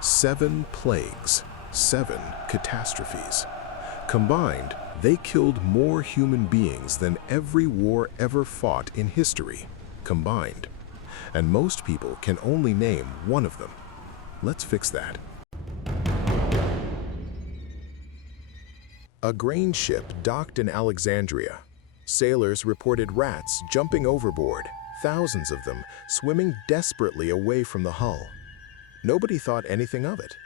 7 plagues, 7 catastrophes. Combined, they killed more human beings than every war ever fought in history, combined. And most people can only name one of them. Let's fix that. A grain ship docked in Alexandria. Sailors reported rats jumping overboard, thousands of them swimming desperately away from the hull. Nobody thought anything of it.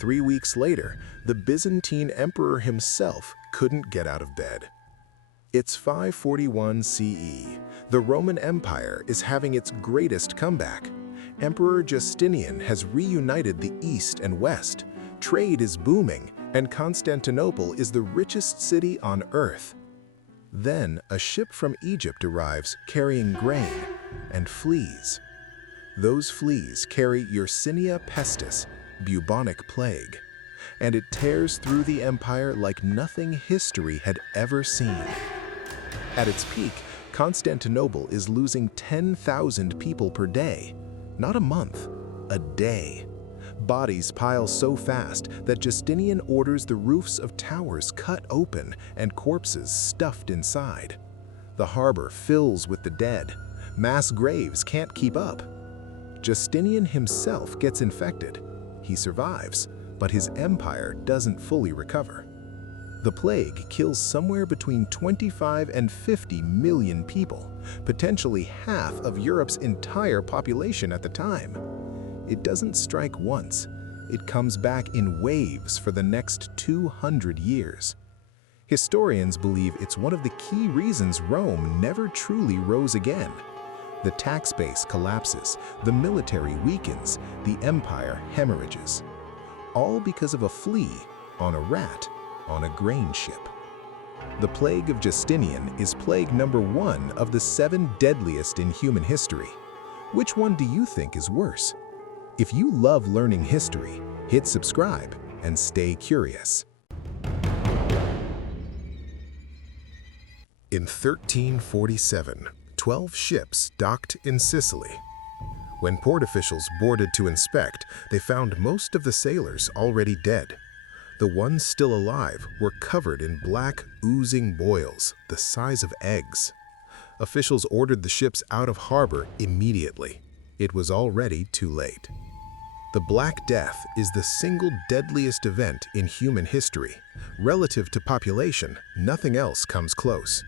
3 weeks later, the Byzantine emperor himself couldn't get out of bed. It's 541 CE. The Roman Empire is having its greatest comeback. Emperor Justinian has reunited the East and West. Trade is booming, and Constantinople is the richest city on earth. Then a ship from Egypt arrives carrying grain and fleas. Those fleas carry Yersinia pestis, bubonic plague, and it tears through the empire like nothing history had ever seen. At its peak, Constantinople is losing 10,000 people per day. Not a month, a day. Bodies pile so fast that Justinian orders the roofs of towers cut open and corpses stuffed inside. The harbor fills with the dead. Mass graves can't keep up. Justinian himself gets infected. He survives, but his empire doesn't fully recover. The plague kills somewhere between 25 and 50 million people, potentially half of Europe's entire population at the time. It doesn't strike once. It comes back in waves for the next 200 years. Historians believe it's one of the key reasons Rome never truly rose again. The tax base collapses, the military weakens, the empire hemorrhages. All because of a flea on a rat on a grain ship. The plague of Justinian is plague number 1 of the 7 deadliest in human history. Which one do you think is worse? If you love learning history, hit subscribe and stay curious. In 1347, 12 ships docked in Sicily. When port officials boarded to inspect, they found most of the sailors already dead. The ones still alive were covered in black, oozing boils, the size of eggs. Officials ordered the ships out of harbor immediately. It was already too late. The Black Death is the single deadliest event in human history. Relative to population, nothing else comes close.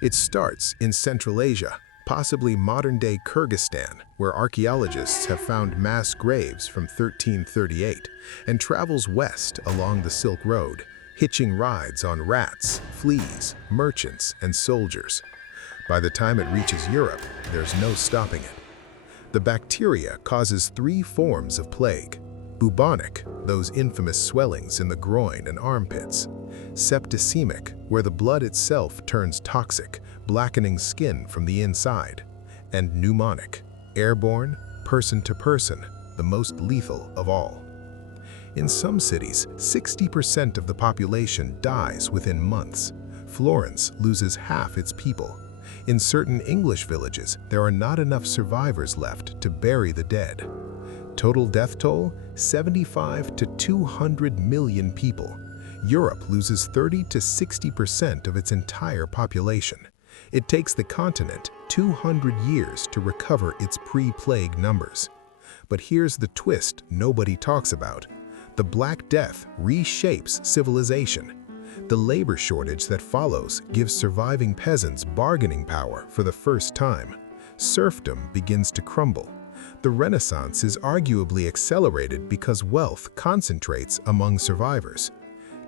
It starts in Central Asia, possibly modern-day Kyrgyzstan, where archaeologists have found mass graves from 1338, and travels west along the Silk Road, hitching rides on rats, fleas, merchants, and soldiers. By the time it reaches Europe, there's no stopping it. The bacteria causes 3 forms of plague. Bubonic, those infamous swellings in the groin and armpits. Septicemic, where the blood itself turns toxic, blackening skin from the inside. And pneumonic, airborne, person to person, the most lethal of all. In some cities, 60% of the population dies within months. Florence loses half its people. In certain English villages, there are not enough survivors left to bury the dead. Total death toll, 75 to 200 million people. Europe loses 30 to 60% of its entire population. It takes the continent 200 years to recover its pre-plague numbers. But here's the twist nobody talks about. The Black Death reshapes civilization. The labor shortage that follows gives surviving peasants bargaining power for the first time. Serfdom begins to crumble. The Renaissance is arguably accelerated because wealth concentrates among survivors.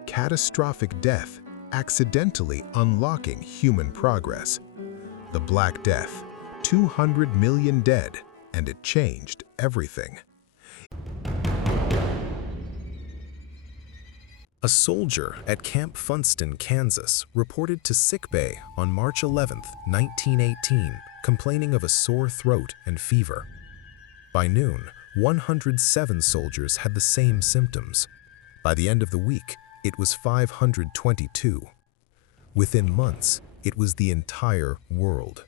Catastrophic death, accidentally unlocking human progress. The Black Death, 200 million dead, and it changed everything. A soldier at Camp Funston, Kansas, reported to sickbay on March 11, 1918, complaining of a sore throat and fever. By noon, 107 soldiers had the same symptoms. By the end of the week, it was 522. Within months, it was the entire world.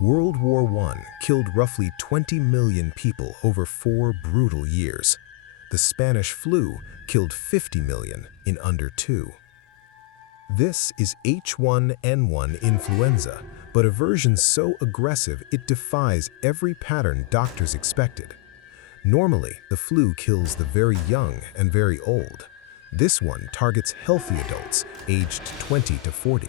World War I killed roughly 20 million people over 4 brutal years. The Spanish flu killed 50 million in under 2. This is H1N1 influenza, but a version so aggressive it defies every pattern doctors expected. Normally, the flu kills the very young and very old. This one targets healthy adults aged 20 to 40.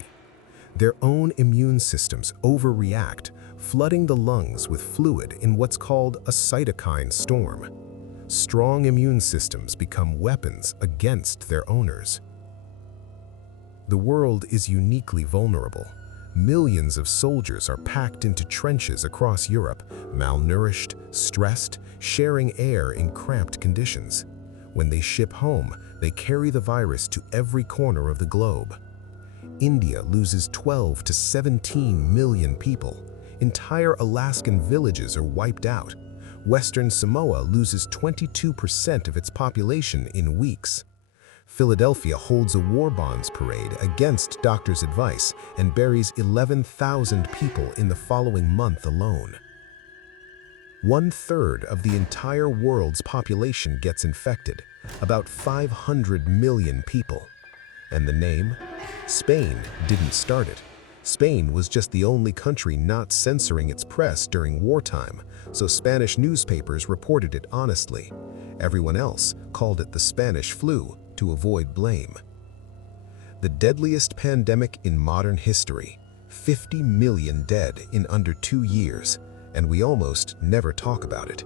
Their own immune systems overreact, flooding the lungs with fluid in what's called a cytokine storm. Strong immune systems become weapons against their owners. The world is uniquely vulnerable. Millions of soldiers are packed into trenches across Europe, malnourished, stressed, sharing air in cramped conditions. When they ship home, they carry the virus to every corner of the globe. India loses 12 to 17 million people. Entire Alaskan villages are wiped out. Western Samoa loses 22% of its population in weeks. Philadelphia holds a war bonds parade against doctors' advice and buries 11,000 people in the following month alone. 1/3 of the entire world's population gets infected, about 500 million people. And the name? Spain didn't start it. Spain was just the only country not censoring its press during wartime, so Spanish newspapers reported it honestly. Everyone else called it the Spanish flu to avoid blame. The deadliest pandemic in modern history, 50 million dead in under 2 years, and we almost never talk about it.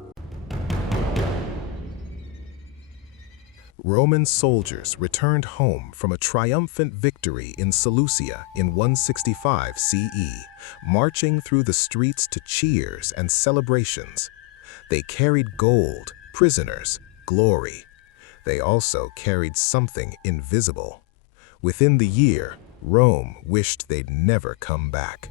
Roman soldiers returned home from a triumphant victory in Seleucia in 165 CE, marching through the streets to cheers and celebrations. They carried gold, prisoners, glory. They also carried something invisible. Within the year, Rome wished they'd never come back.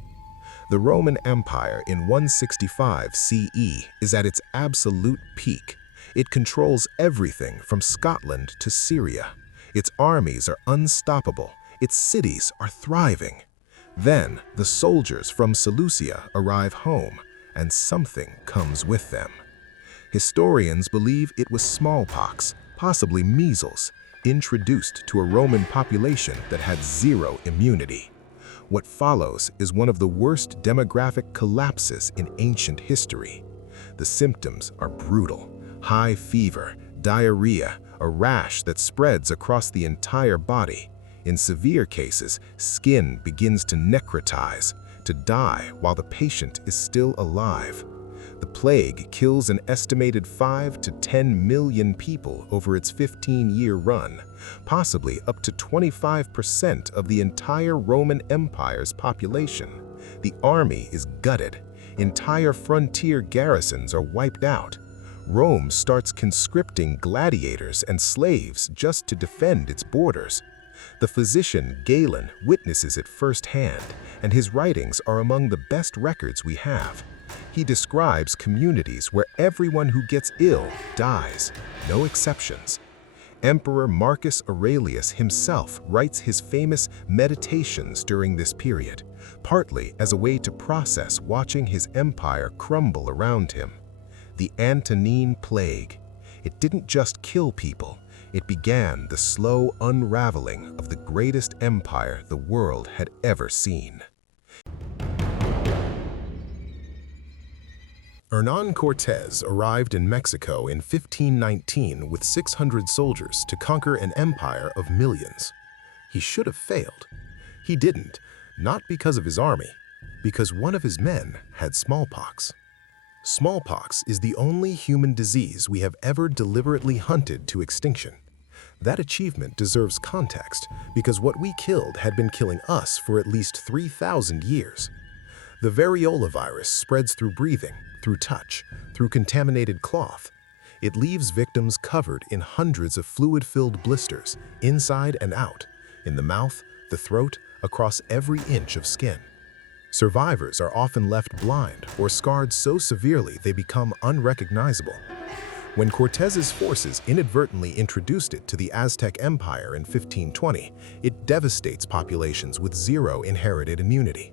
The Roman Empire in 165 CE is at its absolute peak. It controls everything from Scotland to Syria. Its armies are unstoppable. Its cities are thriving. Then, the soldiers from Seleucia arrive home, and something comes with them. Historians believe it was smallpox, possibly measles, introduced to a Roman population that had zero immunity. What follows is one of the worst demographic collapses in ancient history. The symptoms are brutal. High fever, diarrhea, a rash that spreads across the entire body. In severe cases, skin begins to necrotize, to die while the patient is still alive. The plague kills an estimated 5 to 10 million people over its 15-year run, possibly up to 25% of the entire Roman Empire's population. The army is gutted. Entire frontier garrisons are wiped out. Rome starts conscripting gladiators and slaves just to defend its borders. The physician Galen witnesses it firsthand, and his writings are among the best records we have. He describes communities where everyone who gets ill dies, no exceptions. Emperor Marcus Aurelius himself writes his famous Meditations during this period, partly as a way to process watching his empire crumble around him. The Antonine Plague. It didn't just kill people, it began the slow unraveling of the greatest empire the world had ever seen. Hernán Cortés arrived in Mexico in 1519 with 600 soldiers to conquer an empire of millions. He should have failed. He didn't, not because of his army, because one of his men had smallpox. Smallpox is the only human disease we have ever deliberately hunted to extinction. That achievement deserves context because what we killed had been killing us for at least 3,000 years. The variola virus spreads through breathing, through touch, through contaminated cloth. It leaves victims covered in hundreds of fluid-filled blisters, inside and out, in the mouth, the throat, across every inch of skin. Survivors are often left blind or scarred so severely they become unrecognizable. When Cortés's forces inadvertently introduced it to the Aztec Empire in 1520, it devastates populations with zero inherited immunity.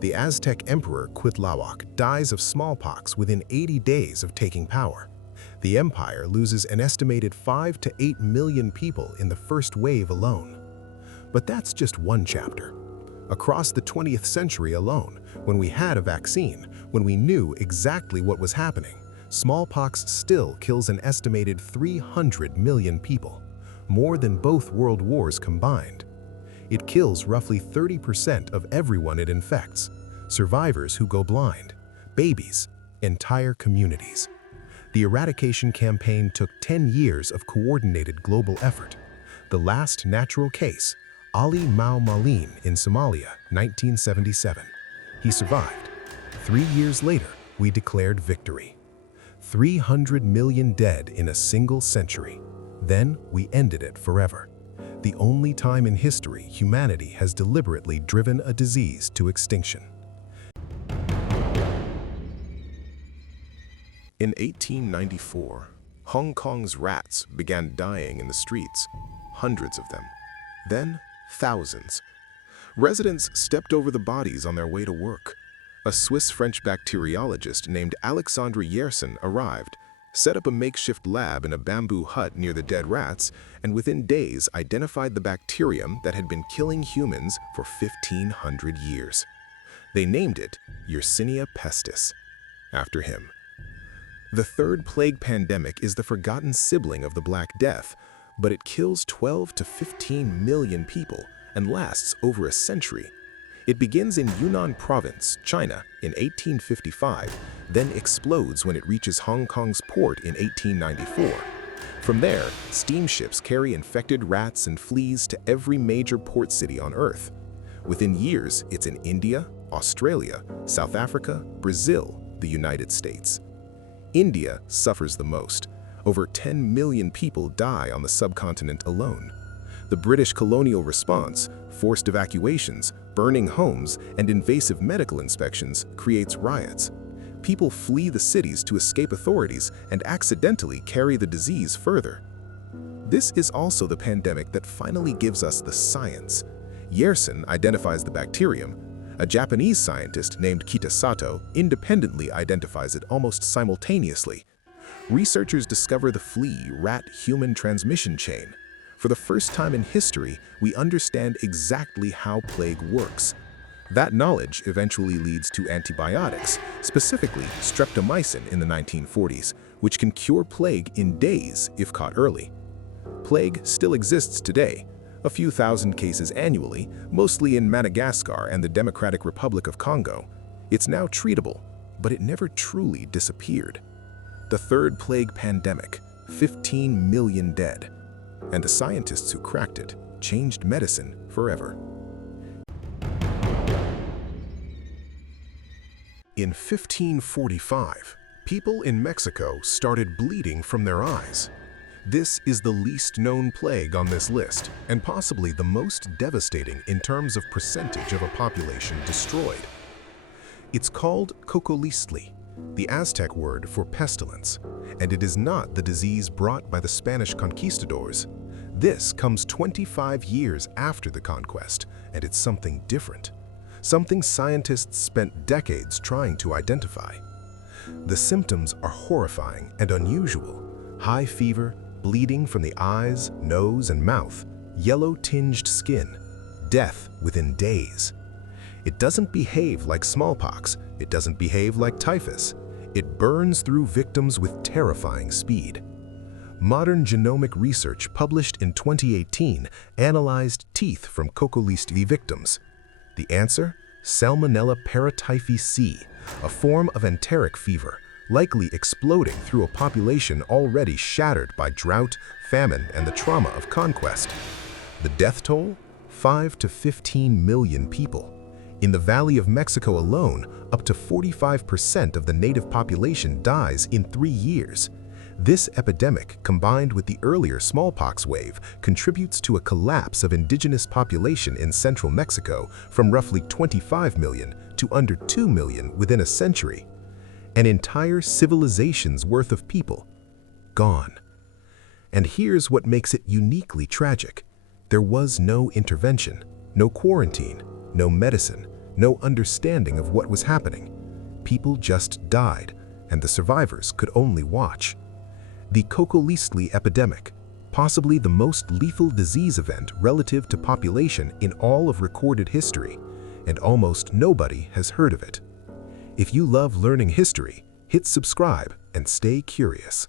The Aztec emperor Cuitlahuac dies of smallpox within 80 days of taking power. The empire loses an estimated 5 to 8 million people in the first wave alone. But that's just one chapter. Across the 20th century alone, when we had a vaccine, when we knew exactly what was happening, smallpox still kills an estimated 300 million people, more than both world wars combined. It kills roughly 30% of everyone it infects, survivors who go blind, babies, entire communities. The eradication campaign took 10 years of coordinated global effort. The last natural case, Ali Mau-Malin in Somalia, 1977. He survived. 3 years later, we declared victory. 300 million dead in a single century. Then we ended it forever. The only time in history humanity has deliberately driven a disease to extinction. In 1894, Hong Kong's rats began dying in the streets, hundreds of them. Then, thousands. Residents stepped over the bodies on their way to work. A Swiss-French bacteriologist named Alexandre Yersin arrived, set up a makeshift lab in a bamboo hut near the dead rats, and within days identified the bacterium that had been killing humans for 1,500 years. They named it Yersinia pestis, after him. The third plague pandemic is the forgotten sibling of the Black Death, but it kills 12 to 15 million people and lasts over a century. It begins in Yunnan Province, China, in 1855, then explodes when it reaches Hong Kong's port in 1894. From there, steamships carry infected rats and fleas to every major port city on Earth. Within years, it's in India, Australia, South Africa, Brazil, the United States. India suffers the most. Over 10 million people die on the subcontinent alone. The British colonial response, forced evacuations, burning homes, and invasive medical inspections creates riots. People flee the cities to escape authorities and accidentally carry the disease further. This is also the pandemic that finally gives us the science. Yersin identifies the bacterium. A Japanese scientist named Kitasato independently identifies it almost simultaneously. Researchers discover the flea-rat-human transmission chain. For the first time in history, we understand exactly how plague works. That knowledge eventually leads to antibiotics, specifically streptomycin in the 1940s, which can cure plague in days if caught early. Plague still exists today, a few thousand cases annually, mostly in Madagascar and the Democratic Republic of Congo. It's now treatable, but it never truly disappeared. The third plague pandemic, 15 million dead. And the scientists who cracked it changed medicine forever. In 1545, people in Mexico started bleeding from their eyes. This is the least known plague on this list, and possibly the most devastating in terms of percentage of a population destroyed. It's called cocolistli, the Aztec word for pestilence, and it is not the disease brought by the Spanish conquistadors. This comes 25 years after the conquest, and it's something different, something scientists spent decades trying to identify. The symptoms are horrifying and unusual: high fever, bleeding from the eyes, nose, and mouth, yellow-tinged skin, death within days. It doesn't behave like smallpox, it doesn't behave like typhus. It burns through victims with terrifying speed. Modern genomic research published in 2018 analyzed teeth from cocolistli victims. The answer? Salmonella paratyphi C, a form of enteric fever, likely exploding through a population already shattered by drought, famine, and the trauma of conquest. The death toll? 5 to 15 million people. In the Valley of Mexico alone, up to 45% of the native population dies in 3 years. This epidemic, combined with the earlier smallpox wave, contributes to a collapse of indigenous population in central Mexico from roughly 25 million to under 2 million within a century. An entire civilization's worth of people gone. And here's what makes it uniquely tragic. There was no intervention, no quarantine, no medicine, no understanding of what was happening. People just died, and the survivors could only watch. The Cocolistli epidemic, possibly the most lethal disease event relative to population in all of recorded history, and almost nobody has heard of it. If you love learning history, hit subscribe and stay curious.